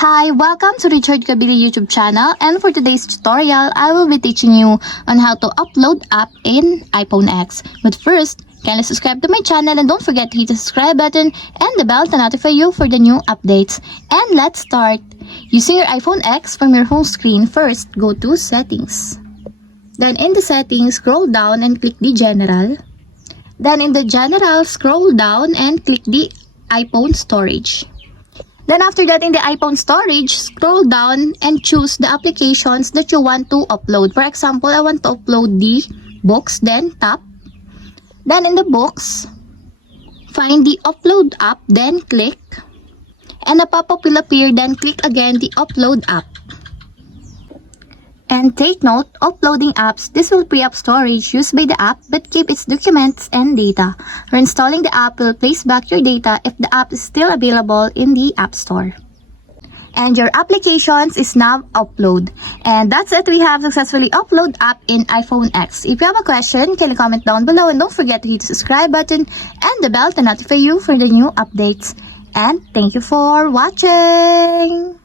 Hi, welcome to Richard Kabili YouTube channel, and for today's tutorial, I will be teaching you on how to upload app in iPhone X. But first, kindly subscribe to my channel and don't forget to hit the subscribe button and the bell to notify you for the new updates. And let's start. Using your iPhone X from your home screen, first go to Settings. Then in the Settings, scroll down and click the General. Then in the General, scroll down and click the iPhone Storage. Then after that, in the iPhone storage, scroll down and choose the applications that you want to upload. For example, I want to upload the books, then tap. Then in the books, find the upload app, then click. And a pop-up will appear, then click again the upload app. And take note, uploading apps, this will free up storage used by the app but keep its documents and data. Reinstalling the app will place back your data if the app is still available in the App Store. And your applications is now upload. And that's it, we have successfully uploaded app in iPhone X. If you have a question, can you comment down below and don't forget to hit the subscribe button and the bell to notify you for the new updates. And thank you for watching!